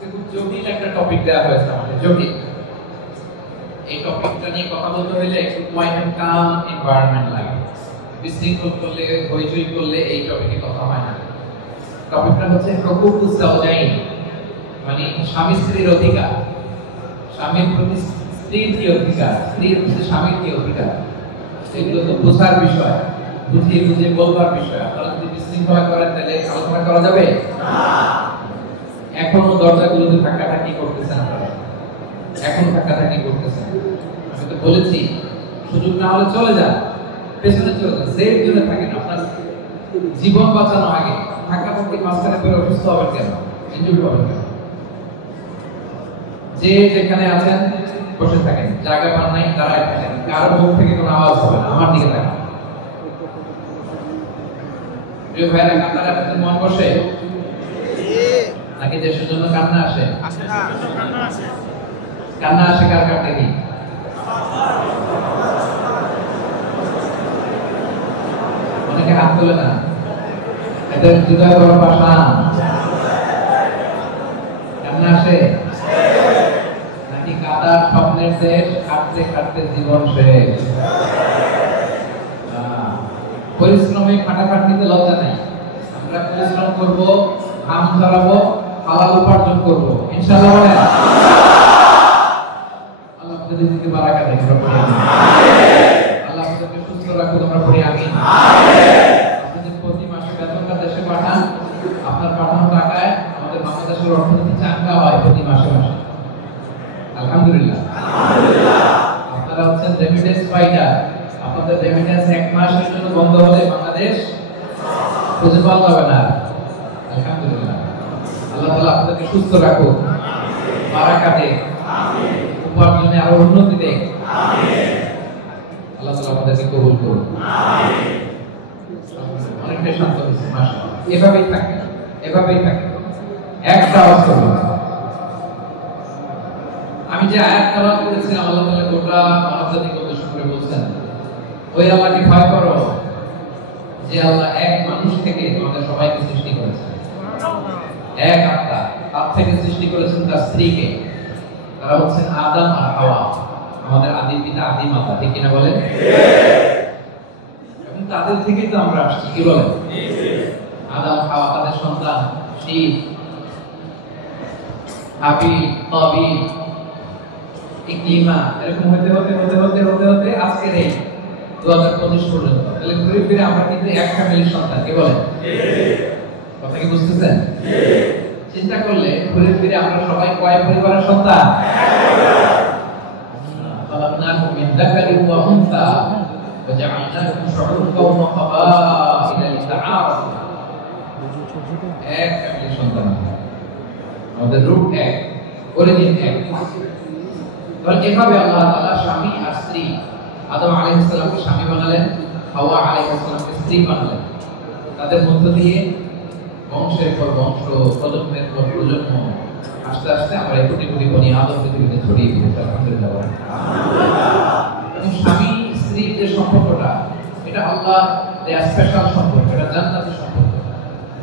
আজকে খুব জটিল একটা টপিক দেওয়া হয়েছে আমাদের, জটিল। এই টপিকটা নিয়ে কথা বলতে হলে একটু কোয়াইট এন্ড কাম এনভায়রনমেন্ট লাগে। বিশৃঙ্খল করলে, হইচই করলে এই টপিকে কথা হয় না। টপিকটা হচ্ছে হুকুকুজ যাওজাইন, মানে স্বামী স্ত্রীর অধিকার, স্বামীর প্রতি স্ত্রীর কি অধিকার, স্ত্রীর প্রতি স্বামীর কি অধিকার। এগুলো তো বোঝার বিষয়, বুঝিয়ে বুঝিয়ে বলবার বিষয়। আপনারা যদি বিশৃঙ্খলা করেন তাহলে আলোচনা করা যাবে না। এখনো দরজাগুলোতে ধাক্কাধাক্কি করতেছেন আপনারা, এখন ধাক্কাধাক্কি করতেছেন। আমি তো বলেছি সুযোগ না হলে চলে যান, পেছনে চলে যান, সেফ জোনে থাকেন। আপনার জীবন বাঁচানো আগে। ধাক্কাধাক্কি মাঝখানে করে অসুস্থ হবেন কেন, ইনজুরি হবেন কেন? যে যেখানে আছেন বসে থাকেন, জায়গা পান নাই দাঁড়ায় থাকেন, কারো মুখ থেকে কোনো আওয়াজ হবে না। আমার দিকে তাকান। প্রিয় ভাইরা, কান্নার আপনাদের মন বসে নাকি দেশের জন্য কান্না আসে? কান্না আসে কার কার থেকে? অনেকে হাত তোলে না। এদের হৃদয় বড় পাষাণ। কান্না আসে নাকি কাতার স্বপ্নের দেশ, কাটতে কাটতে জীবন শেষ? পরিশ্রমে খাটাখাটনিতে লজ্জা নাই। আমরা পরিশ্রম করব, ঘাম ঝরাবো, হালাল উপার্জন করব, ইনশাআল্লাহ। আল্লাহ আপনাদের রিজিকে বারাকা দেন, আমরা পড়ি আমিন। আল্লাহ আপনাদেরকে সুস্থ রাখুন, আমরা পড়ি আমিন। আপনাদের প্রতি মাসে বেতনটা দেশে পাঠান, আপনার পাঠানো টাকায় আমাদের বাংলাদেশের অর্থনীতি চাঙ্গা হয় প্রতি মাসে মাসে। আলহামদুলিল্লাহ। আপনারা হচ্ছেন রেমিটেন্স ফাইটার। আপনাদের রেমিটেন্স এক মাসের জন্য বন্ধ হলে বাংলাদেশ খুঁজে পাওয়া যাবে না। আলহামদুলিল্লাহ। আল্লাহ তাআলা আপনাদেরকে সুস্থ রাখুন, বারাকা দেন, উপার্জনে আরো উন্নতি দেন। আল্লাহ তাআলা আপনাদেরকে কবুল করুন। অনেকটা শান্ত হয়েছে, মাশাআল্লাহ। এভাবেই থাকেন, এভাবেই থাকেন। একটা অস্ত্র। আমি যে আয়াত তেলাওয়াত করেছিলাম, আল্লাহ তাআলা গোটা মানবজাতিকে উদ্দেশ্য করে বলছেন, ওই আল্লাহকে ভয় করো যে আল্লাহ এক মানুষ থেকে তোমাদের সবাইকে সৃষ্টি করেছেন। এক আত্মা, তার থেকে সৃষ্টি করেছেন তার স্ত্রীকে। তারা হচ্ছেন আদম আর হাওয়া, আমাদের আদি পিতা আদি মাতা, ঠিক কিনা বলেন? এবং তাদের থেকেই তো আমরা আসছি, কি বলেন? আদম হাওয়া, তাদের সন্তান শীত, হাবিল, কাবিল, ইকলিমা, এরকম হতে হতে হতে হতে হতে হতে আজকের এই 2025 পর্যন্ত। তাহলে ঘুরে ফিরে আমরা কিন্তু এক ফ্যামিলির সন্তান, কি বলেন? কথা কি বুঝতেছেন? চিন্তা করলে ঘুরে ফিরে আমরা সবাই কয় পরিবারের সন্তান? খালাকনাকুম মিন যাকারিন ওয়া উনসা ওয়া জাআলনাকুম শুউবান ওয়া ক্বাবাইলা লিতাআরাফু। এক ফ্যামিলির সন্তান, আমাদের রূট এক, অরিজিন এক। তাহলে এভাবে আল্লাহ তাআলা স্বামী আর স্ত্রী, আদম আলাইহিস সালামকে স্বামী বানালেন, হাওয়া আলাইহিস সালামকে স্ত্রী বানালেন। তাদের মধ্য দিয়ে বংশের পর বংশ, প্রজন্মের পর প্রজন্ম, আস্তে আস্তে আমরা এই কোটি কোটি বনি আদম পৃথিবীতে ছড়িয়ে দিয়েছি। আলহামদুলিল্লাহ। এবং স্বামী স্ত্রীর যে সম্পর্কটা, এটা আল্লাহ দেয়া স্পেশাল সম্পর্ক, এটা জান্নাতের সম্পর্ক।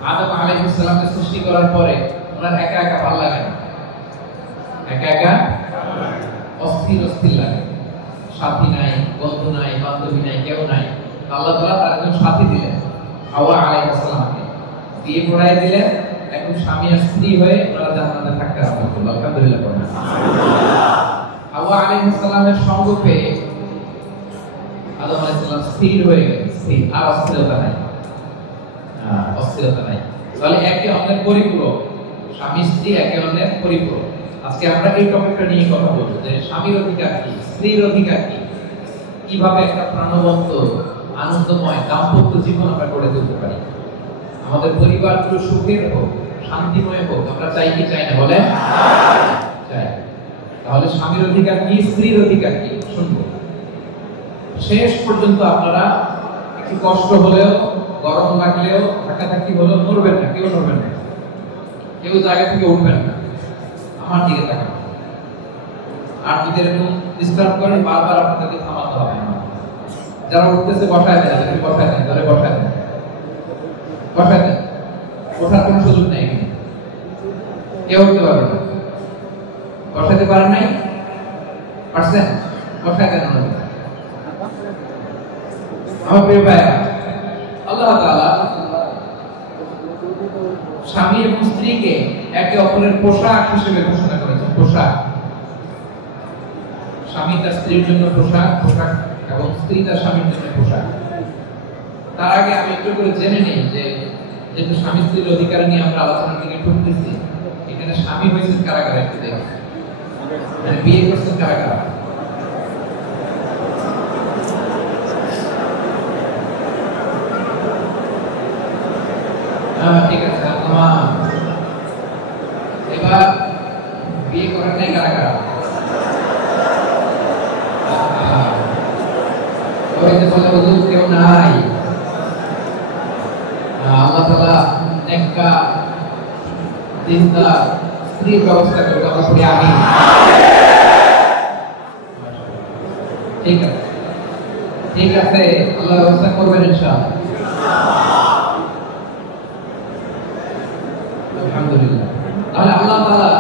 আদম আলাইহিস সালামকে সৃষ্টি করার পরে ওনার একা একা ভালো লাগে না, একা একা অস্থির অস্থির লাগে। সাথী নাই, বন্ধু নাই, বান্ধবী নাই, কেউ নাই। আল্লাহ তাআলা তার একজন সাথী দিলেন, হাওয়া আলাইহিস সালামকে বিয়ে পড়ায় দিলেন। এখন স্বামী আর স্ত্রী হয়ে ওনারা জান্নাতে থাকতে আরম্ভ করলো। আলহামদুলিল্লাহ। হাওয়া আলাইহিস সালামের সঙ্গ পেয়ে আদম আলাইহিস সালাম স্থির হয়ে গেলেন, স্থির, আর অস্থিরতা নাই, অস্থিরতা নাই। তাহলে একে অন্যের পরিপূরক, স্বামী স্ত্রী একে অন্যের পরিপূরক। আজকে আমরা এই টপিকটা নিয়ে কথা বলবো যে স্বামীর অধিকার কি, স্ত্রীর অধিকার কি, কিভাবে একটা প্রাণবন্ত আনন্দময় দাম্পত্য জীবন আমরা গড়ে তুলতে পারি। আমাদের পরিবারগুলো সুখের হোক, শান্তিময় হোক, আমরা চাই কি চাই না বলেন? চাই। তাহলে স্বামীর অধিকার কি, স্ত্রীর অধিকার কি, শুনবো। শেষ পর্যন্ত আপনারা একটু কষ্ট হলেও, গরম লাগলেও, ধাক্কাধাক্কি হলেও নড়বেন না, কেউ নড়বেন না, কেউ জায়গা থেকে উঠবেন না। আমার দিকে তাকান। আর যদি এরকম ডিস্টার্ব করেন, বারবার আপনাদেরকে থামাতে হবে না। যারা উঠতেছে বসায় দেন, যারা বসায় দেন, ধরে বসায় দেন, বসায় দেন। ওঠার কোনো সুযোগ নেই। কেউ উঠতে পারবে না। বসাতে পারেন নাই? পারছেন? বসাতে না। আমার প্রিয় ভাইরা, আল্লাহ তাআলা স্বামী এবং স্ত্রীকে একে অপরের পোশাক হিসেবে ঘোষণা করেছেন। পোশাক, স্বামী তার স্ত্রীর জন্য পোশাক, পোশাক এবং স্ত্রী তার স্বামীর জন্য পোশাক। তার আগে আমি একটু করে জেনে নিই যে যেহেতু স্বামী স্ত্রীর অধিকার নিয়ে আমরা আলোচনার দিকে ঢুকতেছি, এখানে স্বামী হয়েছেন কারা কারা একটু দেখি, মানে বিয়ে করছেন কারা কারা? ঠিক আছে, এবার বিয়ে করেন নাই কারা কারা? কেউ নাই। আল্লাহ তাআলা নেককা দিনদার স্ত্রীর ব্যবস্থা করতে আমরা করি আমিন। ঠিক আছে, ঠিক আছে, আল্লাহ ব্যবস্থা করবেন ইনশাআল্লাহ। আলহামদুলিল্লাহ। তাহলে আল্লাহ তাআলা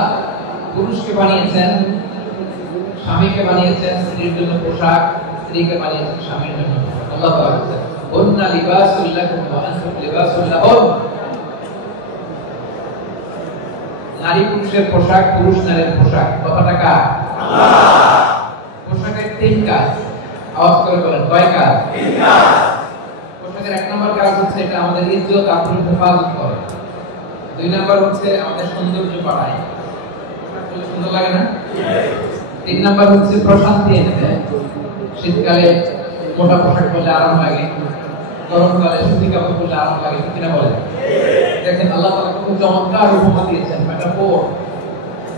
পুরুষকে বানিয়েছেন, স্বামীকে বানিয়েছেন স্ত্রীর জন্য পোশাক, স্ত্রীকে বানিয়েছেন স্বামীর জন্য পোশাক। আল্লাহ তাআলা বলেছেন হুন্না লিবাসুল লাকুম ওয়া আনতুম লিবাসুল লাহুম। নারী পুরুষের পোশাক, পুরুষ নারীর পোশাক। কথাটা কার? আল্লাহ। পোশাকের তিন কাজ, আওয়াজ করে বলেন, কয় কাজ? তিন কাজ। পোশাকের এক নম্বর কাজ হচ্ছে এটা আমাদের ইজ্জত আবরুর হেফাজত করে। দুই নাম্বার হচ্ছে আমাদের সৌন্দর্য বাড়ায়। পোশাক পরলে সুন্দর লাগে না? তিন নাম্বার হচ্ছে প্রশান্তি এনে দেয়। শীতকালে মোটা পোশাক পরলে আরাম লাগে, গরমকালে সুতি কাপড় পরলে আরাম লাগে, কিনা বলেন? দেখেন আল্লাহ তাআলা খুব চমৎকার উপমা দিয়েছেন, মেটাফোর,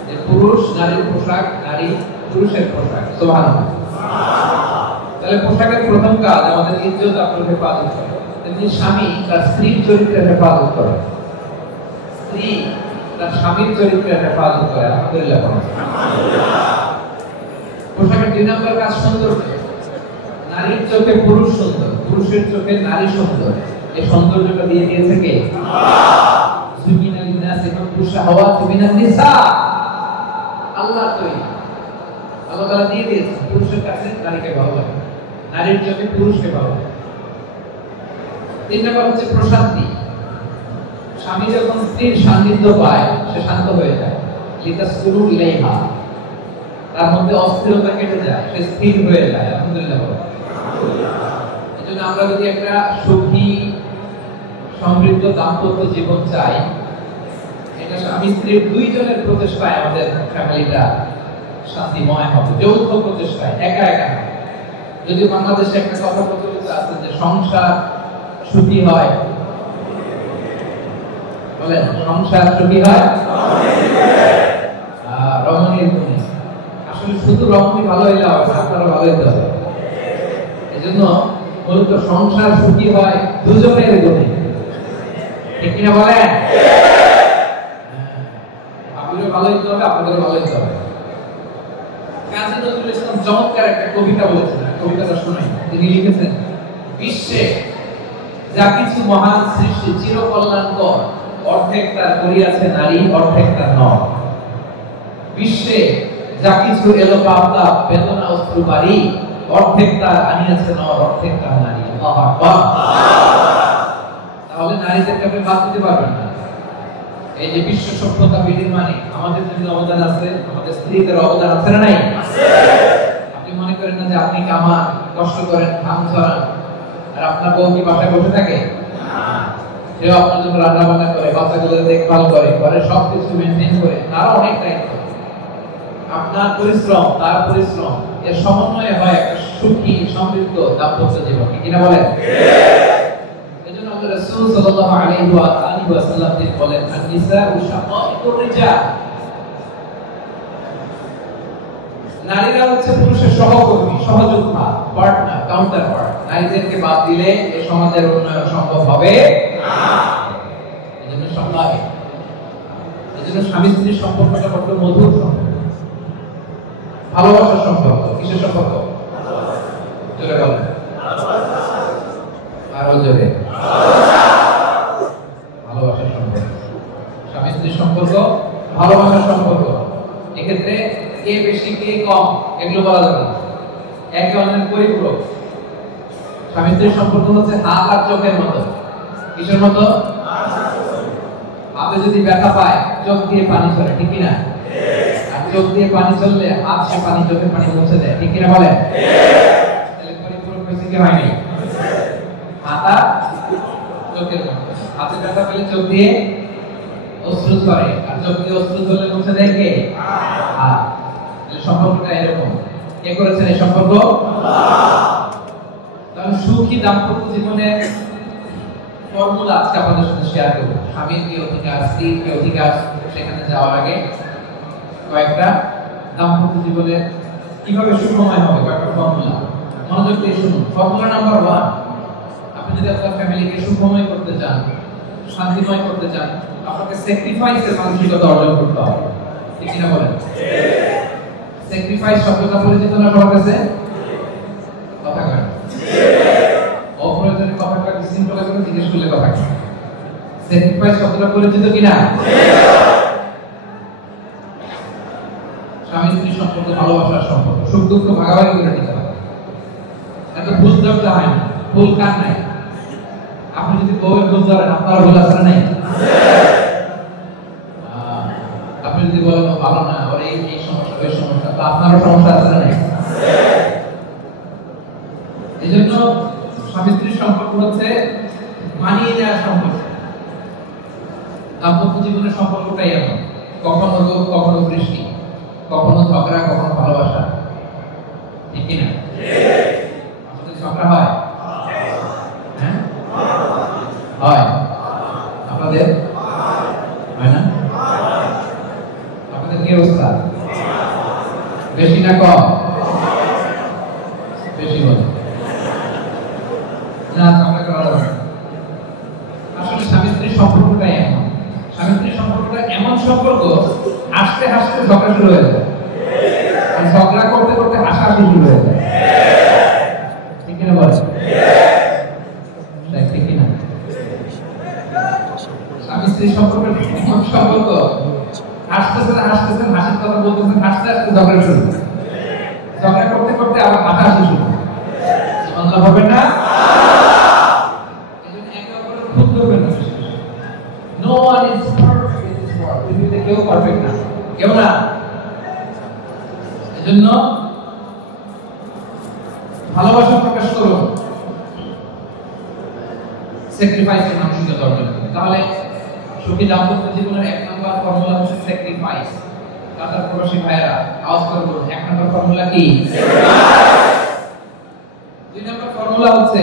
যে পুরুষ নারীর পোশাক, নারী পুরুষের পোশাক। সুবহানাল্লাহ। তাহলে পোশাকের প্রথম কাজ আমাদের ইজ্জত আবরুর হেফাজত করে। তেমনি স্বামী তার স্ত্রীর চরিত্রের হেফাজত করে, স্ত্রী তার স্বামীর চরিত্রের হেফাজত করে। আলহামদুলিল্লাহ। পোশাকের দুই নম্বর কাজ সৌন্দর্য। নারীর চোখে পুরুষ সুন্দর, পুরুষের চোখে নারী সুন্দর। এই সৌন্দর্যটা দিয়ে দিয়েছে কে? আল্লাহ। যুমিনা লিন-নাসি হুব্বু শাহাওয়াতি মিনান নিসা। আল্লাহ তৈরি, আল্লাহ তাআলা দিয়ে দিয়েছেন। পুরুষের কাছে নারীকে ভালো লাগে, নারীর চোখে পুরুষকে ভালো লাগে। তিন নম্বর হচ্ছে প্রশান্তি। স্বামী যখন স্ত্রীর সান্নিধ্য পায় সে শান্ত হয়ে যায়। লিতাসকুনু ইলাইহা, তার মধ্যে অস্থিরতা কেটে যায়, সে স্থির হয়ে যায়। আলহামদুলিল্লাহ। এজন্য আমরা যদি একটা সুখী সমৃদ্ধ দাম্পত্য জীবন চাই, এটা স্বামী স্ত্রীর দুইজনের প্রচেষ্টায় আমাদের ফ্যামিলিটা শান্তিময় হবে, যৌথ প্রচেষ্টায়, একা একা। যদি বাংলাদেশে একটা কথা প্রচলিত আছে যে সংসার সুখী হয়, বলেন সংসার সুখী হয় রমণীর গুণে। আসলে শুধু রমণী ভালো হইলে হবে না, আপনারা ভালো হইতে হবে। এজন্য মূলত সংসার সুখী হয় দুজনের গুণে, ঠিক কিনা বলেন? আপনাদের ভালো হইতে হবে, আপনাদের ভালো হইতে হবে। কাজী নজরুল ইসলাম চমৎকার একটা কবিতা বলেছেন, কবিতাটা শুনাই। তিনি লিখেছেন, বিশ্বে যা কিছু মহান সৃষ্টি চির কল্যাণকর, অর্ধেক তার করিয়াছে নারী, অর্ধেক তার নর। বিশ্বে যা কিছু এলো পাবদা বেদনা অশ্রু বাড়ি, অর্ধেক তার আনিয়াছে নর, অর্ধেক তার নারী। আল্লাহু আকবার। তাহলে নারীদেরকে আপনি বাদ দিতে পারবেন না। এই যে বিশ্ব সভ্যতা বিনির্মাণে আমাদের জন্য অবদান আছে, আমাদের স্ত্রীদের অবদান আছে না নাই? আছে। আপনি মনে করেন না যে আপনি কামান কষ্ট করেন, ঘাম ঝরান, আর আপনার বউ কি বাসায় বসে থাকে? না। সেও আপনার জন্য রান্না বান্না করে, বাচ্চাগুলোকে দেখভাল করে, ঘরে সবকিছু মেনটেন করে, তার অনেক দায়িত্ব। আপনার পরিশ্রম, তার পরিশ্রম, এর সমন্বয়ে হয় একটা সুখী সমৃদ্ধ দাম্পত্য জীবন, কিনা বলেন? এজন্য আল্লাহ রাসূল সাল্লাল্লাহু আলাইহি ওয়া আলিহি ওয়াসাল্লাম তিনি বলেন, আন-নিসাউ শাকাঈকুর রিজাল। নারীরা হচ্ছে পুরুষের সহকর্মী, সহযোদ্ধা, পার্টনার, কাউন্টার পার্ট। নারীদেরকে বাদ দিলে এই সমাজের উন্নয়ন সম্ভব হবে না। এজন্য সম্মানে, এজন্য স্বামী স্ত্রীর সম্পর্কটা বড় মধুর সম্পর্ক, ভালোবাসার সম্পর্ক। কিসের সম্পর্ক? জোরে বলেন, আরো জোরে। ভালোবাসার সম্পর্ক। স্বামী স্ত্রীর সম্পর্ক ভালোবাসার সম্পর্ক। এক্ষেত্রে কে বেশি কে কম এগুলো বলা যাবে না, একে অন্যের পরিপূরক। স্বামী স্ত্রীর সম্পর্ক হচ্ছে হাত আর চোখের মতো। কিসের মতো? হাতে যদি ব্যথা পায় চোখ দিয়ে পানি চলে, ঠিক কিনা? আর চোখ দিয়ে পানি চললে হাত সে পানি চোখের পানি মুছে দেয়, ঠিক কিনা বলেন? তাহলে পরিপূরক হয়েছে কি হয়নি? হাত আর চোখের মতো। হাতে ব্যথা পেলে চোখ দিয়ে অশ্রু ঝরে, আর চোখ দিয়ে অশ্রু ঝরলে মুছে দেয় কে? হাত। তাহলে সম্পর্কটা এরকম। কে করেছেন এই সম্পর্ক? তাহলে সুখী দাম্পত্য জীবনের ফর্মুলা আজকে আপনাদের সাথে শেয়ার করব। স্বামীর কি অধিকার, স্ত্রীর কি অধিকার, সেখানে যাওয়ার আগে কয়েকটা দাম্পত্য জীবনের কিভাবে সুখময় হবে কয়েকটা ফর্মুলা মনোযোগ দিয়ে শুনুন। ফর্মুলা নাম্বার 1, আপনি যদি আপনার ফ্যামিলিকে সুখময় করতে চান, শান্তিময় করতে চান, আপনাকে স্যাক্রিফাইসের মানসিকতা অর্জন করতে হবে, ঠিক কিনা বলেন? স্যাক্রিফাইস শব্দটা পরিচিত না সবার কাছে? কথা কয় অপ্রয়োজনীয় কথা কয়, সিম্পল করে জিজ্ঞেস করলে কথা কয়। স্যাক্রিফাইস শব্দটা পরিচিত কিনা? স্বামী স্ত্রী সম্পর্ক ভালোবাসার সম্পর্ক, সুখ দুঃখ ভাগাভাগি করে নিতে হবে। এত ভুল ধরতে হয় না, ভুল কার নাই। আপনি যদি বউয়ের ভুল ধরেন, আপনার ভুল আছে না নাই? আপনি যদি বলেন ভালো না, ওর এই সমস্যা ওই সমস্যা, তো আপনারও সমস্যা আছে না নাই? এই জন্য স্বামী স্ত্রীর সম্পর্ক হচ্ছে মানিয়ে নেওয়ার সম্পর্ক। দাম্পত্য জীবনের সম্পর্কটাই এমন, কখনো রোগ কখনো বৃষ্টি, কখনো ঝগড়া কখনো ভালোবাসা, ঠিক কিনা? আপনাদের ঝগড়া হয়? হ্যাঁ হয়। আপনাদের হয় না? আপনাদের কি অবস্থা? বেশি না কম? বেশি বলে না, ঝগড়া করা যাবে না। আসলে স্বামী স্ত্রীর সম্পর্কটাই এমন। স্বামী স্ত্রীর সম্পর্কটা এমন সম্পর্ক, হাসতে হাসতে ঝগড়া শুরু হয়ে যায়, আর ঝগড়া করতে করতে হাসাহাসি শুরু হয়ে যায়, ঠিক কিনা বলেন? ঠিক কিনা? স্বামী স্ত্রীর সম্পর্ক এমন সম্পর্ক, হাসতেছেন হাসতেছেন, হাসির কথা বলতেছেন, হাসতে হাসতে ঝগড়া শুরু, ঝগড়া করতে করতে আবার হাসাহাসি শুরু। সুবহানাল্লাহ বলবেন না? এজন্য একে অপরের ভুল ধরবেন না। No one is perfect in this world. পৃথিবীতে কেউ পারফেক্ট না, কেউ না। এজন্য ভালোবাসা প্রকাশ করুন, স্যাক্রিফাইসের মানসিকতা অর্জন করুন। তাহলে সুখী দাম্পত্য জীবনের 1 নম্বর ফর্মুলা হচ্ছে স্যাক্রিফাইস। কাতার প্রবাসী ভাইরা আওয়াজ করে বলুন, 1 নম্বর ফর্মুলা কি? স্যাক্রিফাইস। 2 নম্বর ফর্মুলা হচ্ছে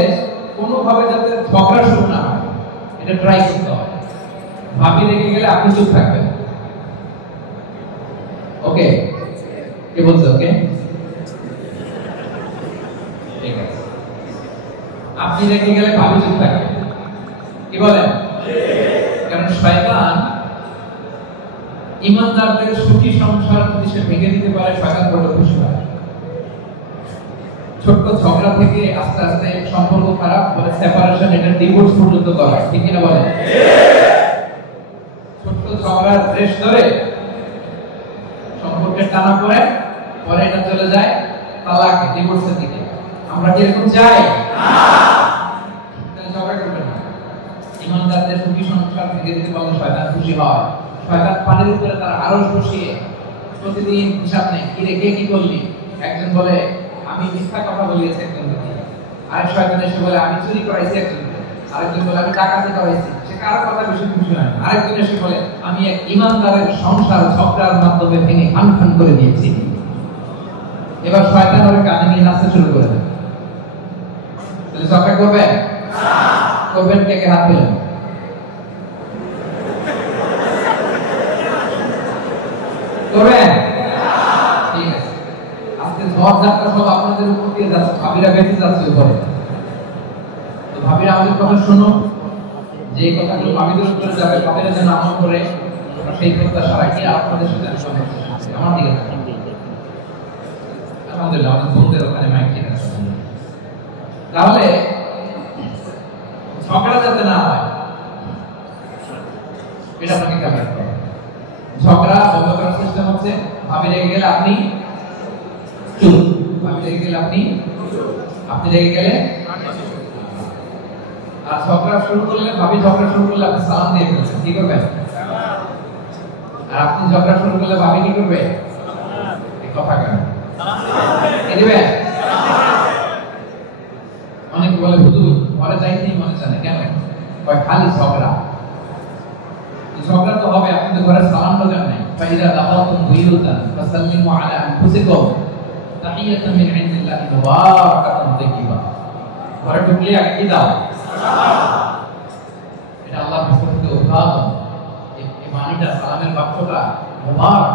কোনোভাবে যাতে ঝগড়া শুরু না হয়, এটা ট্রাই করতে হবে। ভাবি রেগে গেলে আপনি চুপ থাকবেন, ওকে? কে বলছে ওকে? ঠিক আছে। আপনি রেগে গেলে ভাবি চুপ থাকবেন, কি বলেন? কারণ শয়তান ঈমানদারদের সুখী সংসার যদি সে ভেঙে দিতে পারে, শয়তান বড় খুশি হয়। ছোট্ট ঝগড়া থেকে আস্তে আস্তে সম্পর্ক খারাপ বলে সেপারেশন, এটা ডিভোর্স পর্যন্ত করা, ঠিক কিনা বলেন? ছোট্ট ঝগড়ার রেশ ধরে সম্পর্কের টানা পড়ে, পরে এটা চলে যায় তালাক, ডিভোর্সের দিকে। আমরা কি এরকম চাই? না। তাহলে ঝগড়া করবেন না। ঈমানদারদের সুখী সংসার ভেঙে দিতে পারলে শয়তান খুশি হয়। শয়তান পানির উপরে তার আরশ বসিয়ে প্রতিদিন হিসাব নেয়, কি রে কে কি করলি। একজন বলে আমি মিথ্যা কথা বলিয়েছি একজনকে, আরেক শয়তান এসে বলে আমি চুরি করাইছি একজনকে, আরেকজন বলে আমি ডাকাতি করাইছি। সে কারো কথা বেশি খুশি হয় না। আরেকজন এসে বলে আমি এক ঈমানদারের সংসার ঝগড়ার মাধ্যমে ভেঙে খান খান করে দিয়েছি। এবার শয়তান ওর কাঁধে নিয়ে নাচতে শুরু করে দেয়। তাহলে ঝগড়া করবেন না? করবেন? কে কে হাত দিলেন? করবেন? ঠিক আছে। আজকে ঝড় ঝাপটা সব আপনাদের উপর দিয়ে যাচ্ছে, ভাবিরা বেঁচে যাচ্ছে উপরে। তো ভাবিরা আমাদের কথা শুনো, যে কথাগুলো ভাবিদের উপরে যাবে, ভাবিরা যেন আমল করে, সেই প্রত্যাশা রাখি। আর আপনাদের সাথে আমার দিকে আলহামদুলিল্লাহ আমাদের বন্ধুদের ওখানে মাইক ঠিক আছে। তাহলে ঝগড়া যাতে না হয়, এটা আপনাকে খেয়াল রাখতে হবে। ঝগড়া সিস্টেম হচ্ছে ভাবি রেগে গেলে আপনি চুপ, ভাবি রেগে গেলে আপনি রেগে গেলে, আর ঝগড়া শুরু করলে ভাবি ঝগড়া শুরু করলে আপনি সালাম দিয়ে ফেলছেন, কি করবেন? আর আপনি ঝগড়া শুরু করলে ভাবি কি করবে? কথা কেন দিবে? অনেক বলে হুজুর ঘরে যাইতেই মনে চায় না, কেন? খালি ঝগড়া। ঝগড়া তো হবে, আপনি তো ঘরে সালামটা দেন নাই। ফাইদা দাখালতুম বুয়ুতান ফাসাল্লিমু আলা আনফুসিকুম তাহিয়াতাম মিন ইনদিল্লাহি মুবারাকাতান তাইয়্যিবা। ঘরে ঢুকলে আগে কি দাও? সালাম। এটা আল্লাহর পক্ষ থেকে উদ্বোধন। এই বাণীটা, সালামের বাক্যটা মুবারক,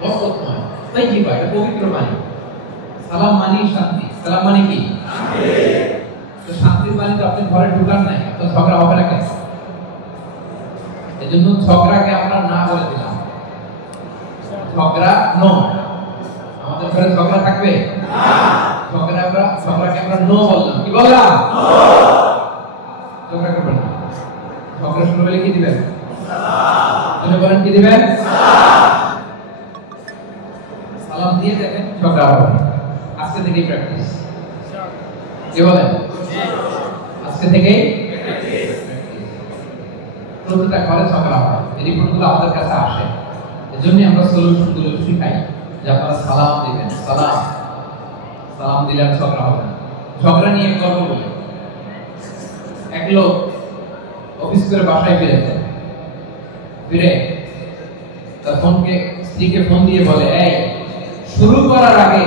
বরকতময়, তাইয়্যিবা, এটা পবিত্র বাণী। সালাম মানে শান্তি। সালাম মানে কি? শান্তি। তো শান্তির বাণী তো আপনি ঘরে ঢুকান নাই, তো ঝগড়া হবে না কেন? এজন্য ঝগড়াকে আমরা না বলে দিলাম। ঝগড়া নো। আমাদের ঘরে ঝগড়া থাকবে না। ঝগড়াকে আমরা নো বললাম। কি বললাম? নো। ঝগড়া করবেন না। ঝগড়া শুরু হলে কি দিবেন? সালাম। বলেন কি দিবেন? সালাম। সালাম দিয়ে দেখেন ঝগড়া হবে না। আজকে থেকেই প্র্যাকটিস। কি বলেন? আজকে থেকেই প্রতিটা ঘরে ঝগড়া হয়, এই রিপোর্টগুলো আমাদের কাছে আসে। এজন্য আমরা সলিউশনগুলো শিখাই যে আপনারা সালাম দিবেন। সালাম দিলে আর ঝগড়া হবে না। ঝগড়া নিয়ে গল্প বলি। এক লোক অফিস করে বাসায় ফিরে তার স্ত্রীকে ফোন দিয়ে বলে, এই শুরু করার আগে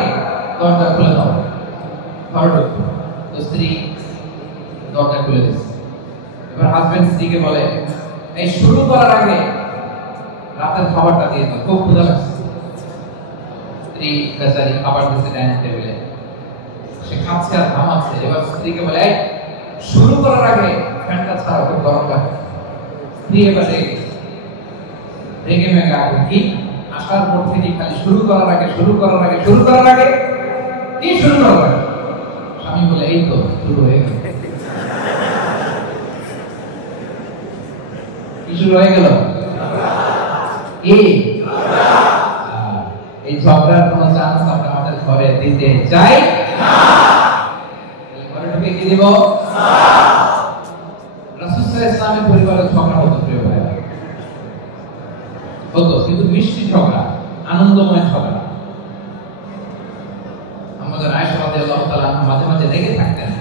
দরজা খুলে দাও, ঘরে ঢুকবো। তো স্ত্রী দরজা খুলে দিচ্ছে। এবার হাজবেন্ড স্ত্রীকে বলে, এই শুরু করার আগে রাতের খাবারটা দিয়ে দাও, খুব ক্ষুধা লাগছে। স্ত্রী বেচারি খাবার দিচ্ছে ডাইনিং টেবিলে, সে খাচ্ছে আর ঘামাচ্ছে। এবার স্ত্রীকে বলে, এই শুরু করার আগে ফ্যানটা ছাড়া, খুব গরম লাগে। স্ত্রী এবার রেগে মেগে আগে কি আসার পর থেকে খালি শুরু করার আগে কি শুরু করার আগে। স্বামী বলে, এই তো শুরু হয়ে গেল। কি শুরু হয়ে গেল? এই ঝগড়ার কোনো চান্স আমরা আমাদের ঘরে দিতে চাই না। ঘরে ঢুকে কি দিব? রাসূল সাল্লাল্লাহু আলাইহি ওয়াসাল্লামের পরিবারে ঝগড়া হতো, প্রিয় ভাই, হতো, কিন্তু মিষ্টি ঝগড়া, আনন্দময় ঝগড়া। আমাদের আয়েশা রাদিয়াল্লাহু তাআলা মাঝে মাঝে রেগে থাকতেন।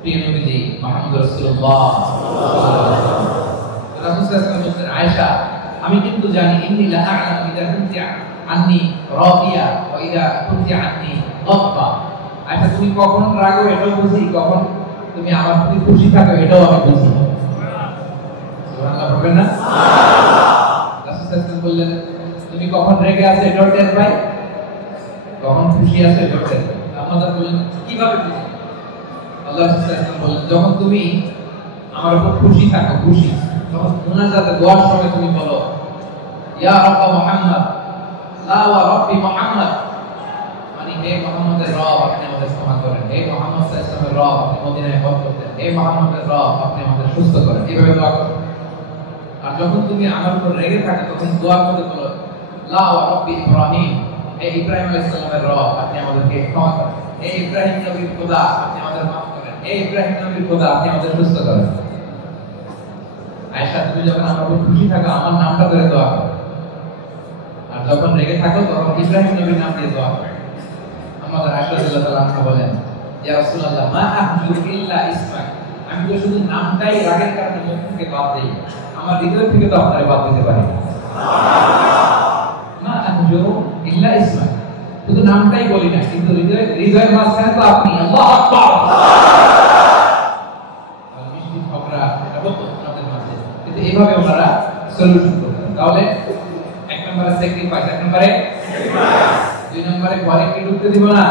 প্রিয় নবীজি মুহাম্মদ রাসূলুল্লাহ সাল্লাল্লাহু আলাইহি ওয়াসাল্লাম, রাসূল সাল্লাল্লাহু আলাইহি ওয়াসাল্লাম বলতেন, আয়েশা আমি কিন্তু জানি, ইন্নী লা আ'লামু ইযা কুনতি আন্নী রাদিয়া ওয়া ইযা কুনতি আন্নী গাদবা। আয়েশা তুমি কখন রাগো এটাও বুঝি, কখন তুমি আমার প্রতি খুশি থাকো এটাও আমি বুঝি। সুবহানাল্লাহ বলবেন না? সুবহানাল্লাহ। রাসূল সাল্লাল্লাহু আলাইহি ওয়াসাল্লাম বললেন, তুমি কখন রেগে আছো এটাও টের পাই, কখন খুশি আছো এটাও টের পাই। আমাদের বললেন কিভাবে বুঝি? আল্লাহ রাসূল সাল্লাল্লাহু আলাইহি ওয়াসাল্লাম বললেন, যখন তুমি আমার উপর খুশি থাকো, খুশি, তখন মুনাজাতে দোয়ার সময় তুমি বলো, ইয়া রাব্ব মুহাম্মদ লা ওয়া রাব্বি মুহাম্মদ, মানে হে মুহাম্মদের রব আপনি আমাদের ক্ষমা করেন, হে মুহাম্মদ সাল্লাল্লাহু আলাইহি ওয়াসাল্লামের রব আপনি মদিনায় বরকত দেন, হে মুহাম্মদের রব আপনি আমাদের সুস্থ করেন, এইভাবে দোয়া করো। আর যখন তুমি আমার উপর রেগে থাকো তখন দোয়ার মধ্যে বলো, লা ওয়া রাব্বি ইব্রাহিম, হে ইব্রাহিম আলাইহিস সালামের রব আপনি আমাদেরকে ক্ষমা করেন, হে ইব্রাহিম নবীর খোদা আপনি আমাদের মাফ করেন, হে ইব্রাহিম নবীর খোদা আপনি আমাদের সুস্থ করেন। আয়েশা তুমি যখন আমার উপর খুশি থাকো আমার নামটা ধরে দোয়া করো, আর যখন রেগে থাকো তখন ইব্রাহিম নবীর নাম দিয়ে দোয়া করো। আমাদের আয়েশা রাদিয়াল্লাহু তাআলা আনহা বলেন, ইয়া রাসূলুল্লাহ মা আহজু ইল্লা ইসমাক, আমি তো শুধু নামটাই রাগের কারণে মুখ থেকে বাদ দেই, আমার হৃদয় থেকে তো আপনারে বাদ দিতে পারি না। মা আহজু ইল্লা ইসমাক, শুধু নামটাই বলি না, কিন্তু হৃদয়ের মাঝখানে তো আপনি। আল্লাহু আকবার। মিষ্টি ঝগড়া এটা হতো আমাদের মাঝে, কিন্তু এইভাবে ওনারা সলিউশন করতেন। তাহলে এক নম্বরে স্যাক্রিফাইস, এক নম্বরে দুই নম্বরে ঘরে কি ঢুকতে দিব না,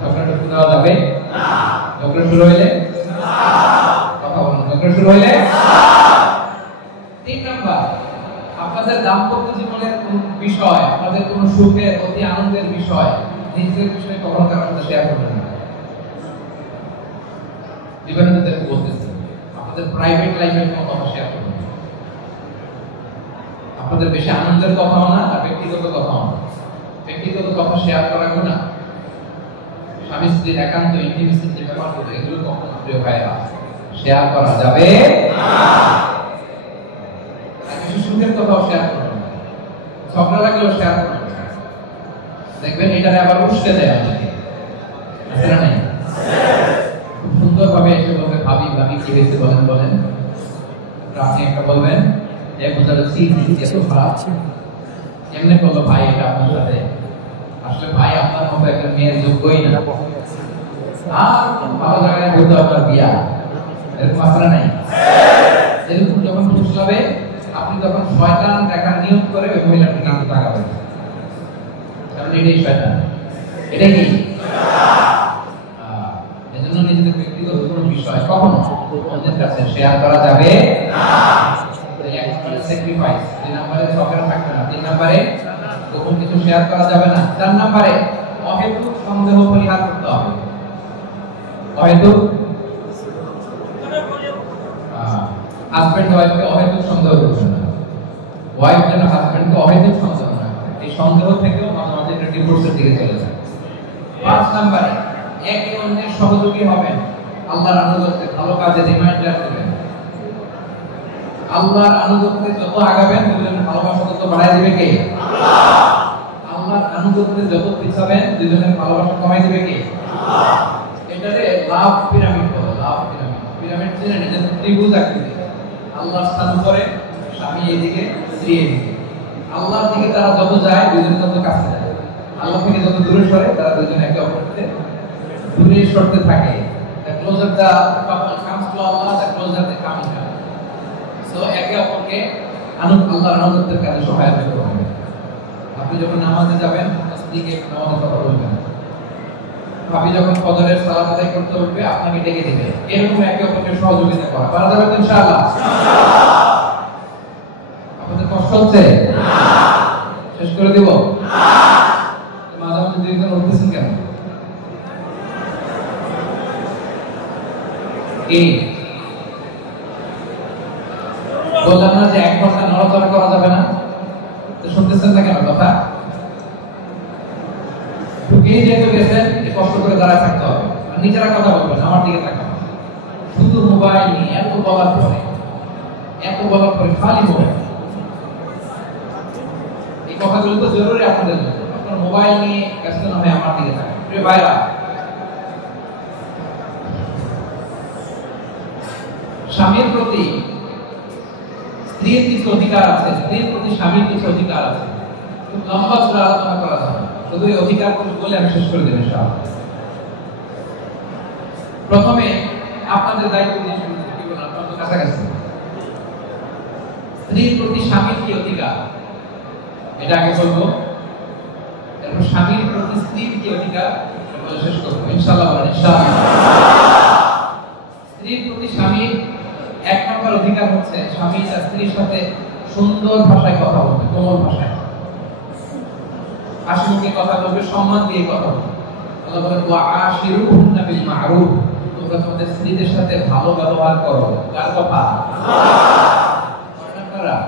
ঝগড়া ঢুকতে দেওয়া যাবে না। ঝগড়া শুরু হইলে কথা বলুন, ঝগড়া শুরু হইলে। তিন নম্বর, আপনাদের দাম্পত্য জীবনের কোন বিষয়, আপনাদের কোন সুখের অতি আনন্দের বিষয়, নিজের বিষয়ে কখনো কারোর সাথে শেয়ার করবেন না। বিবাহিতদের বলতেছি আপনাদের প্রাইভেট লাইফের কোনো কথা শেয়ার করবেন, আপনাদের বেশি আনন্দের কথাও না আর ব্যক্তিগত কথাও না। ব্যক্তিগত কথা শেয়ার করা গুনাহ, স্বামী স্ত্রীর একান্ত ইন্টিমেসির যে ব্যাপারগুলো, এগুলো কখনো প্রিয় ভাইরা শেয়ার করা যাবে না। কিছু সুখের কথাও শেয়ার করবেন না, ঝগড়া লাগলেও শেয়ার করবেন না। দেখবেন এটারে আবার উস্কে দেয় আমাকে, আছে না নাই? খুব সুন্দর ভাবে এসে বলবে, ভাবি ভাবি কি হয়েছে বলেন বলেন। আপনি একটা বলবেন, যে বোঝালো এত খারাপ কেমনে করলো ভাই এটা আপনার সাথে, আসলে ভাই আপনার মতো একটা মেয়ের যোগ্যই না, আর ভালো জায়গায় বলতে আপনার বিয়া, এরকম আসলে নাই। এরকম যখন ফুসলাবে আপনি তখন শয়তান দেখার নিয়ম করে ওই মহিলাকে কিন্তু তাকাবেন, কারণ এটাই শয়তান। এটা কি? এজন্য নিজেদের ব্যক্তিগত কোনো বিষয় কখনো অন্যের কাছে শেয়ার করা যাবে না। এক নম্বরে স্যাক্রিফাইস, দুই নম্বরে ঝগড়া থাকবে না, তিন নম্বরে গোপন কিছু শেয়ার করা যাবে না, চার নম্বরে অহেতুক সন্দেহ পরিহার করতে হবে। অহেতুক হাজবেন্ড ওয়াইফকে অহেতুক সন্দেহ করবে না, ওয়াইফ যেন হাজবেন্ডকে অহেতুক সন্দেহ না করে। এই সন্দেহ থেকেও মাঝে মাঝে একটা ডিভোর্সের দিকে চলে যায়। পাঁচ নম্বরে একে অন্যের সহযোগী হবেন, আল্লাহর আনুগত্যে ভালো কাজে রিমাইন্ডার দেবেন। আল্লাহর আনুগত্যে যত আগাবেন দুজনের ভালোবাসা তত বাড়ায় দিবে কে? আল্লাহ। আল্লাহর আনুগত্যে যত পিছাবেন দুজনের ভালোবাসা কমাই দিবে কে? আল্লাহ। এটারে লাভ পিরামিড বলে, লাভ পিরামিড। পিরামিড চিনেন? এটা ত্রিভুজ আকৃতি, আল্লাহর স্থান উপরে, স্বামী এইদিকে, স্ত্রী এইদিকে। আল্লাহর দিকে তারা যত যায় দুজন তত কাছে যায়, আল্লাহ থেকে যত দূরে সরে তারা দুজন একে অপরকে দূরে সরতে থাকে। The closer the couple comes to Allah, the closer they come to God. So একে অপরকে আল্লাহর আনুগত্যের কাজে সহায়তা করবেন। আপনি যখন নামাজে যাবেন স্ত্রীকে নামাজের কথা বলবেন, ভাবি যখন ফজরের সালাত আদায় করতে উঠবে আপনাকে ডেকে দিবে। এরকম একে অপরকে সহযোগিতা করা পারা যাবে তো ইনশাআল্লাহ? আপনাদের কষ্ট হচ্ছে? শেষ করে দেব? মাঝে মাঝে দুইজন উঠতেছেন কেন? বললাম না যে 1 ঘন্টা নড়াচড়া করা যাবে না, তো শুনতেছেন না কেন কথা? ঢুকেই যেহেতু গেছেন কষ্ট করে দাঁড়ায় থাকতে হবে, আর নিজেরা কথা বলবেন, আমার দিকে তাকাবেন। শুধু মোবাইল নিয়ে এত বলার পরে খালি মোবাইল, এই কথাগুলো তো জরুরি আপনাদের জন্য। আপনার মোবাইল নিয়ে ব্যস্ত না হয়ে আমার দিকে তাকাবেন। প্রিয় ভাইরা, স্বামীর প্রতি স্ত্রীর কিছু অধিকার আছে, স্ত্রীর প্রতি স্বামীর কিছু অধিকার আছে। খুব লম্বা করে আলোচনা করা যাবে, শুধু এই অধিকার বলে আমি শেষ করে দেব ইনশাআল্লাহ। প্রথমে আপনাদের দায়িত্ব দিয়ে শুরু করতে হবে, আপনাদের কাছাকাছি স্ত্রীর প্রতি স্বামীর কি অধিকার এটা আগে বলবো, এরপর স্বামীর প্রতি স্ত্রীর কি অধিকার বলে শেষ করবো ইনশাআল্লাহ। ইনশাআল্লাহ স্ত্রীর প্রতি স্বামীর 1 নম্বর অধিকার হচ্ছে স্বামী তার স্ত্রীর সাথে সুন্দর ভাষায় কথা বলবে, কোমল ভাষায় হাসি মুখে কথা বলবে, সম্মান দিয়ে কথা বলবে। আল্লাহ বলেন ওয়াআশিরুহুন্না বিল মা'রুফ, তোমরা তোমাদের স্ত্রীদের সাথে ভালো ব্যবহার করো। কার কথা? আল্লাহ।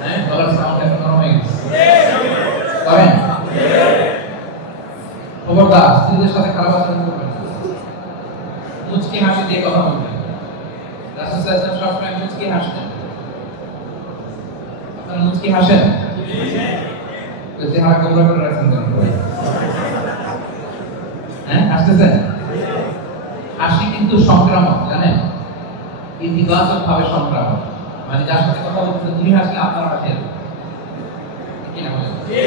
হ্যাঁ, বলার সাউন্ড এখন নরম হয়ে গেছে। করেন? খবরদার স্ত্রীদের সাথে খারাপ আচরণ করবেন না, মুচকি হাসি দিয়ে কথা বলবেন। রাসূল সাল্লাল্লাহু আলাইহি ওয়াসাল্লাম সবসময় মুচকি হাসতেন। আপনারা মুচকি হাসেন? জি। চেহারা গোমরা করে রাখছেন কেন? হ্যাঁ, হাসতেছেন? হাসি কিন্তু সংক্রামক, জানেন? ইতিবাচক ভাবে সংক্রামক, মানে যার সাথে কথা বলতে তুমি হাসলে আপনার হাসি আসবে, কি না বলেন? ঠিক।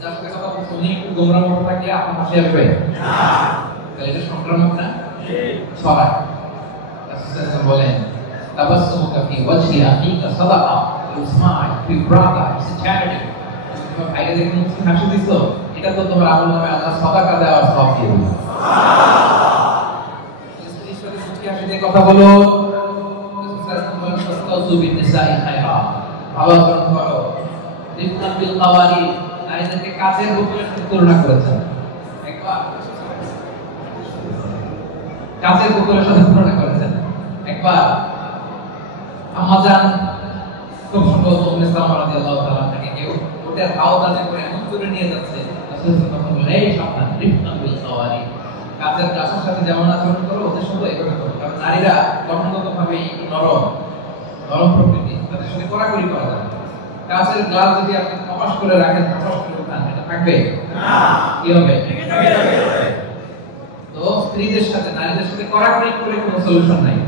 যার সাথে কথা বলতে উনি একটু গোমরা মতো থাকলে আপনার হাসি আসবে না, তাহলে এটা সংক্রামক না? ঠিক। ছড়ায়। রাসূল বলেন তাবাসসুমুকা ফি ওয়াজহি আখিকা সাদাকা, you smile to your brother, it's a charity. তোমার ভাইকে দেখে মুচকি হাসি দিছো, এটা তো তোমার আমলনামে আল্লাহ সাদাকা দেওয়ার সওয়াব দিয়ে দিবে। সুবহানাল্লাহ। স্ত্রীর সাথে মুচকি হাসি দিয়ে কথা বলো। রাসূল বলেন তাস্তাউযু বিন নিসাই খায়রা, ভালো আচরণ করো। রিফকান বিল কাওয়ারি, নারীদেরকে কাজের বোতলের সাথে তুলনা করেছেন। একবার কাজের বোতলের সাথে তুলনা করেছেন। একবার আমাজান খুব সম্ভবত উম্মে সালামা রাদিয়াল্লাহু তাআলা থেকে কেউ ওটার আওতাতে করে এমন করে নিয়ে যাচ্ছে, রাসূল তখন বললেন, এই সাবধান, রিফকান বিল খাওয়ারি, কাজের কাছের সাথে যেমন আচরণ করো ওদের সাথে এইভাবে করো। কারণ নারীরা গঠনগতভাবে নরম নরম প্রকৃতি, তাদের সাথে কড়াকড়ি করা যায় না। কাছের গ্লাস যদি আপনি প্রকাশ করে রাখেন, প্রকাশ করে উঠান, এটা থাকবে না, কি হবে? তো স্ত্রীদের সাথে নারীদের সাথে কড়াকড়ি করে কোনো সলিউশন নাই।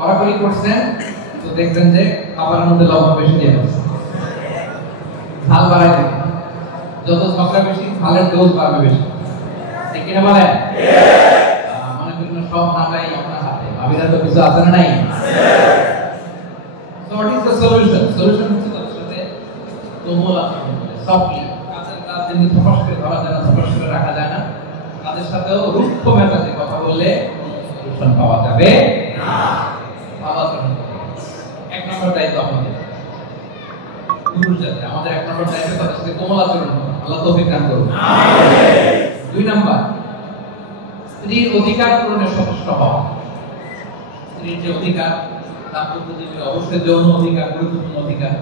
কড়াকড়ি করছেন তো দেখবেন যে খাবারের মধ্যে লবণ বেশি দিয়ে দিচ্ছে, ঝাল বাড়াই দেবে, যত ঝগড়া বেশি ঝালের ডোজ বাড়বে বেশি, ঠিক কিনা বলেন? মনে করেন সব নাটাই আপনার হাতে, ভাবিরা তো কিছু আছে না নাই? So what is the solution? Solution হচ্ছে তাদের সাথে কোমল আচরণ করে, সফটলি, কাছের কাজ যেমনি ফফস করে ধরা যায় না, ফফস করে রাখা যায় না, তাদের সাথেও রুক্ষ মেজাজে কথা বললে সলিউশন পাওয়া যাবে না। ভালো আচরণ করতে এক নম্বর দায়িত্ব আমাদের পুরুষ জাতি, আমাদের এক নম্বর দায়িত্ব তাদের সাথে কোমল আচরণ করা। আল্লাহ তৌফিক দান করুন। আমিন। দুই নাম্বার, স্ত্রীর অধিকার পূরণে সচেষ্ট হওয়া। স্ত্রীর যে অধিকার, তার প্রতি অবশ্যই যৌন অধিকার গুরুত্বপূর্ণ অধিকার।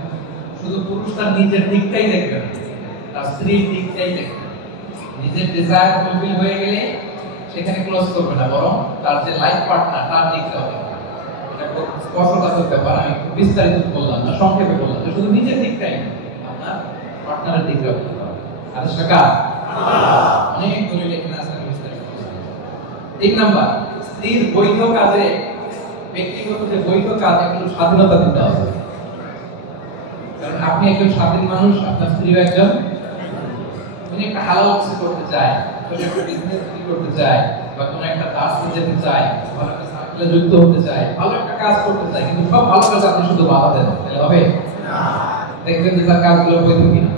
শুধু পুরুষ তার নিজের দিকটাই দেখবে না, তার স্ত্রীর দিকটাই দেখবে। নিজের ডিজায়ার ফুলফিল হয়ে গেলে সেখানে ক্লোজ করবে না, বরং তার যে লাইফ পার্টনার তার দিকটা হবে। এটা খুব স্পষ্টতার ব্যাপার, আমি বিস্তারিত বললাম না, সংক্ষেপে বললাম। শুধু নিজের দিকটাই আপনার পার্টনারের দিকটা হবে। আর সেটা অনেক দলিল এখানে আছে, আমি বিস্তারিত বললাম। তিন নাম্বার, স্ত্রীর বৈধ কাজে, ব্যক্তিগত যে বৈধ কাজ, একটু স্বাধীনতা দিতে হবে। কারণ আপনি একজন স্বাধীন মানুষ, আপনার স্ত্রীও একজন। উনি একটা হালাল কিছু করতে চায়, কোনো একটা বিজনেস করতে চায়, বা কোনো একটা দাসে যেতে চায়, ভালো একটা সার্কেলে যুক্ত হতে চায়, ভালো একটা কাজ করতে চায়, কিন্তু সব ভালো কাজ আপনি শুধু বাধা দেন, তাহলে হবে না। দেখবেন যে তার কাজগুলো বৈধ কিনা।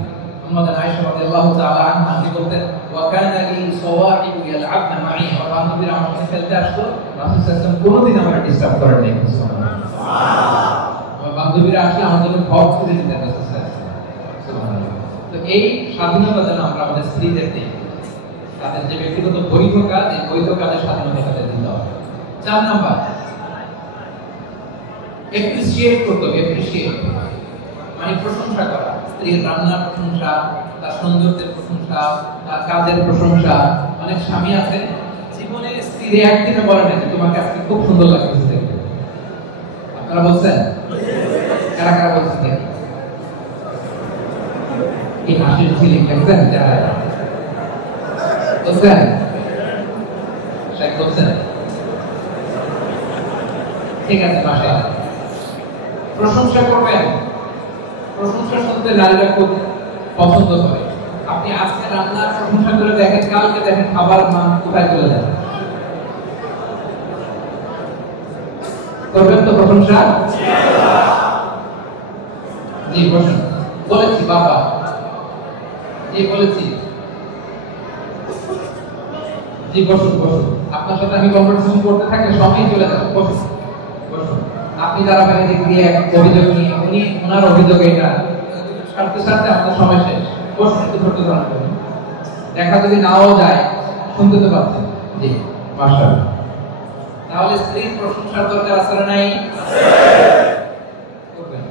আমাদের আয়েশা রাদিয়াল্লাহু তাআলা আনহা বলতেন, ওয়া কানা লি সাওয়াহিবু ইয়ালআবনা মাই, আমার বান্ধবীরা আমার সাথে খেলতে আসতো, রাসূল সাল্লাল্লাহু আলাইহি ওয়াসাল্লাম কোনোদিন আমাকে ডিস্টার্ব করেন নাই। সুবহানাল্লাহ। আমার বান্ধবীরা আসলে আমার জন্য ঘর খুঁজে দিতেন রাসূল সাল্লাল্লাহু আলাইহি ওয়াসাল্লাম। সুবহানাল্লাহ। তো এই স্বাধীনতা যেন আমরা আমাদের স্ত্রীদের দিই, তাদের যে ব্যক্তিগত বৈধ কাজ, এই বৈধ কাজের স্বাধীনতা তাদের দিতে হবে। 4 নাম্বার, এপ্রিশিয়েট করতে হবে। এপ্রিশিয়েট মানে প্রশংসা করা। স্ত্রীর রান্নার প্রশংসা, তার সৌন্দর্যের প্রশংসা, তার কাজের প্রশংসা। অনেক স্বামী আছে জীবনে স্ত্রীর একদিনে বলে না যে তোমাকে আজকে খুব সুন্দর লাগতেছে দেখতে। আপনারা বলছেন? কারা কারা বলছেন দেখি? এই হাসির ঝিলিক দেখছেন যারা বলছেন? শেখ বলছেন? ঠিক আছে, মাশাআল্লাহ। প্রশংসা করবেন। প্রশংসা শুনতে নারীরা খুব পছন্দ করে। আপনি আজকে রান্নার প্রশংসা করে দেখেন, কালকে দেখেন খাবার মান কোথায় চলে যাবে। করবেন তো প্রশংসা? জি বসুন। বলেছি বাবা, জি বলেছি। জি বসুন বসুন। আপনার সাথে আমি কনভারসেশন করতে থাকলে সময় চলে যাবে। বসুন বসুন। আপনি ধারাবাহিক দিক দিয়ে এক অভিযোগ নিয়ে, উনি ওনার অভিযোগ এটা সাথে সাথে আপনার সময় শেষ। বসুন, একটু ধৈর্য ধারণ করুন। দেখা যদি নাও যায়, শুনতে তো পাচ্ছেন। জি মাশাআল্লাহ। তাহলে স্ত্রীর প্রশংসার দরকার আছে না নাই? করবেন।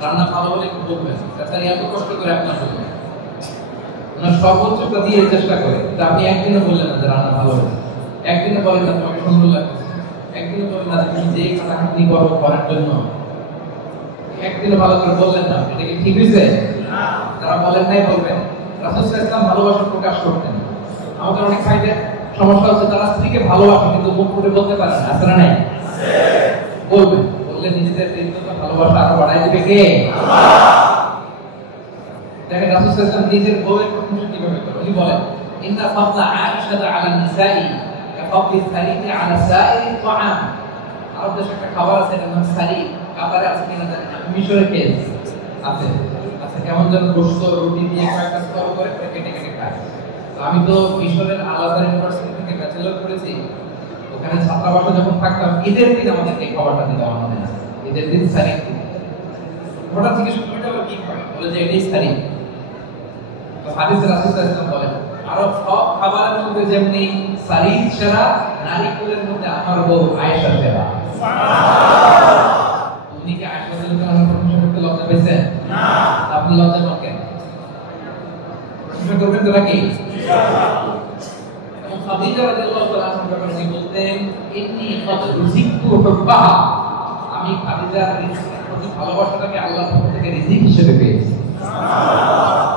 রান্না ভালো হলে একটু বলবেন, তাছাড়া এত কষ্ট করে আপনার বলবেন, ওনার সর্বোচ্চটা দিয়ে চেষ্টা করে। তা আপনি একদিনে বললেন না যে রান্না ভালো হয়েছে, একদিনে বলেন না তোমাকে সুন্দর লাগছে, একদিনে বলেন না তুমি যে খাটাখাটনি করো করার জন্য, একদিনে ভালো করে বললেন না। এটা কি ঠিক হয়েছে? যারা বলেন নাই বলবেন। রাসূল সাল্লাল্লাহু আলাইহি ওয়াসাল্লাম ভালোবাসা প্রকাশ করতেন। আমাদের অনেক ভাইদের সমস্যা হচ্ছে, তারা স্ত্রীকে ভালোবাসে কিন্তু মুখ ফুটে বলতে পারে না। আছে না নাই? বলবেন, বললে নিজেদের হৃদয়টা ভালোবাসা আরো বাড়ায় দিবে কে? আল্লাহ। দেখেন রাসূল সাল্লাল্লাহু আলাইহি ওয়াসাল্লাম নিজের বউয়ের প্রশংসা কিভাবে করেন। উনি বলেন, ইন্না ফাদলা আয়েশা আলা নিসাই কাফাদলি সারিতি আলা সাইরি তাআম। আরব দেশে একটা খাবার আছে, এটার নাম সারি। খাবারে আছে কিনা জানি না, মিশরে খেয়েছি। আছে আচ্ছা, কেমন যেন গোশত রুটি দিয়ে কয়েকটা স্তর করে কেটে কেটে খায়। তো আমি তো মিশরের আলাদা ইউনিভার্সিটি থেকে ব্যাচেলর করেছি, ওখানে ছাত্রাবাসে যখন থাকতাম, ঈদের দিন আমাদেরকে এই খাবারটা দিতে আমার মনে আছে। ঈদের দিন সারি হঠাৎ জিজ্ঞেস করতে হবে কি খাবে, বলে যে এটাই সারি। তো হাদিসে রাসূল সাল্লাল্লাহু আলাইহি ওয়াসাল্লাম বলেন, আরো সব খাবারের মধ্যে যেমনি সারিদ সেরা, নারীকুলের মধ্যে আমার বউ আয়েশা সেরা। উনি কি আয়েশা রাদিয়াল্লাহু আনহার প্রশংসা করতে লজ্জা পেয়েছেন? না। আপনি লজ্জা পান কেন? প্রশংসা করবেন তো নাকি? এবং খাদিজা রাদিয়াল্লাহু আনহার ব্যাপারে উনি বলতেন, ইন্নী ক্বাদ রুজিকতু হুব্বাহা, আমি খাদিজার প্রতি ভালোবাসাটাকে আল্লাহর পক্ষ থেকে রিজিক হিসেবে পেয়েছি। সুবহানাল্লাহ।